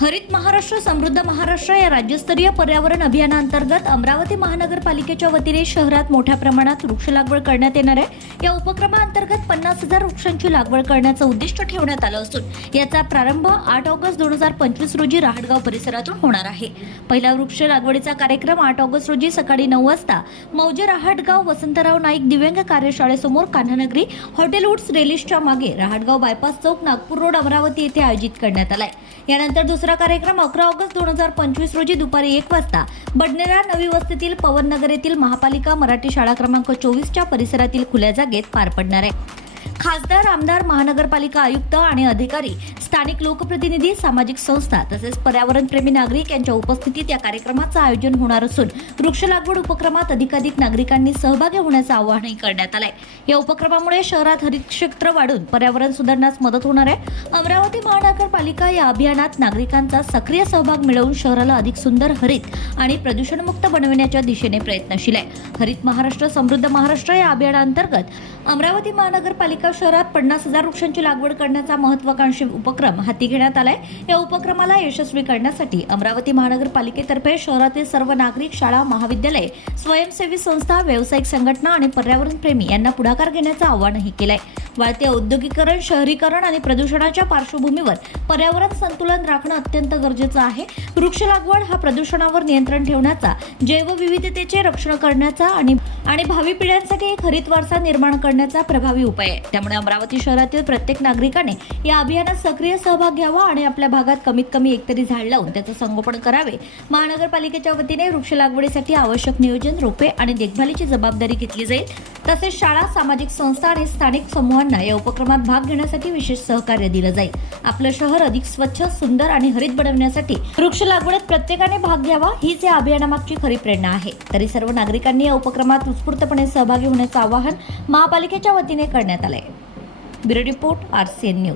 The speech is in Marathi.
हरित महाराष्ट्र समृद्ध महाराष्ट्र या राज्यस्तरीय पर्यावरण अभियानांतर्गत अमरावती महानगरपालिकेच्या वतीने शहरात मोठ्या प्रमाणात वृक्ष लागवड करण्यात येणार आहे. या उपक्रमाअंतर्गत पन्नास हजार वृक्षांची लागवड करण्याचं उद्दिष्ट ठेवण्यात आलं असून याचा प्रारंभ आठ ऑगस्ट दोन हजार पंचवीस रोजी राहडगाव परिसरातून होणार आहे. पहिला वृक्ष लागवडीचा कार्यक्रम आठ ऑगस्ट रोजी सकाळी नऊ वाजता मौजे रहाटगाव वसंतराव नाईक दिव्यांग कार्यशाळेसमोर कान्हानगरी हॉटेल वुड्स रेलिशच्या मागे रहाटगाव बायपास चौक नागपूर रोड अमरावती येथे आयोजित करण्यात आलाय. यानंतर दुसरा कार्यक्रम अकरा ऑगस्ट दोन हजार पंचवीस रोजी दुपारी एक वाजता. बडनेरा नवी वस्तीतील पवन नगर येथील महापालिका मराठी शाळा क्रमांक चोवीसच्या परिसरातील खुल्या जागेत पार पडणार आहे. खासदार आमदार महानगरपालिका आयुक्त आणि अधिकारी स्थानिक लोकप्रतिनिधी सामाजिक संस्था तसेच पर्यावरणप्रेमी नागरिक यांच्या उपस्थितीत या कार्यक्रमाचं आयोजन होणार असून वृक्ष लागवड उपक्रमात अधिकाधिक नागरिकांनी सहभागी होण्याचं आवाहनही करण्यात आलंय. या उपक्रमामुळे शहरात हरित क्षेत्र वाढून पर्यावरण सुधारण्यास मदत होणार आहे. अमरावती महानगरपालिका या अभियानात नागरिकांचा सक्रिय सहभाग मिळवून शहराला अधिक सुंदर हरित आणि प्रदूषणमुक्त बनविण्याच्या दिशेने प्रयत्नशील आहे. हरित महाराष्ट्र समृद्ध महाराष्ट्र या अभियानाअंतर्गत अमरावती महानगरपालिका शहरात पन्नास हजार वृक्षांची लागवड करण्याचा महत्वाकांक्षी उपक्रम हाती घेण्यात आलाय. या उपक्रमाला यशस्वी करण्यासाठी अमरावती महानगरपालिकेतर्फे शहरातील सर्व नागरिक शाळा महाविद्यालय स्वयंसेवी संस्था व्यावसायिक संघटना आणि पर्यावरण प्रेमी यांना पुढाकार घेण्याचं आवाहनही केलंय. वाढते. औद्योगिकरण शहरीकरण आणि प्रदूषणाच्या पार्श्वभूमीवर पर्यावरण संतुलन राखणं अत्यंत गरजेचं आहे. वृक्ष लागवड हा प्रदूषणावर नियंत्रण ठेवण्याचा जैवविविधतेचे रक्षण करण्याचा आणि आणि भावी पिढ्यांसाठी एक हरित वारसा निर्माण करण्याचा प्रभावी उपाय आहे. त्यामुळे अमरावती शहरातील प्रत्येक नागरिकाने या अभियानात सक्रिय सहभाग घ्यावा आणि आपल्या भागात कमीत कमी एकतरी झाड लावून त्याचं संगोपन करावे. महानगरपालिकेच्या वतीने वृक्ष लागवडीसाठी आवश्यक नियोजन रोपे आणि देखभालीची जबाबदारी घेतली जाईल. तसेच शाळा सामाजिक संस्था आणि स्थानिक समूहांना या उपक्रमात भाग घेण्यासाठी विशेष सहकार्य दिलं जाईल. आपलं शहर अधिक स्वच्छ सुंदर आणि हरित बनवण्यासाठी वृक्ष लागवडीत प्रत्येकाने भाग घ्यावा हीच या अभियानामागची खरी प्रेरणा आहे. तरी सर्व नागरिकांनी या उपक्रमात उत्स्फूर्तपणे सहभागी होण्याचं आवाहन महापालिकेच्या वतीने करण्यात आलंय. Bureau report N news.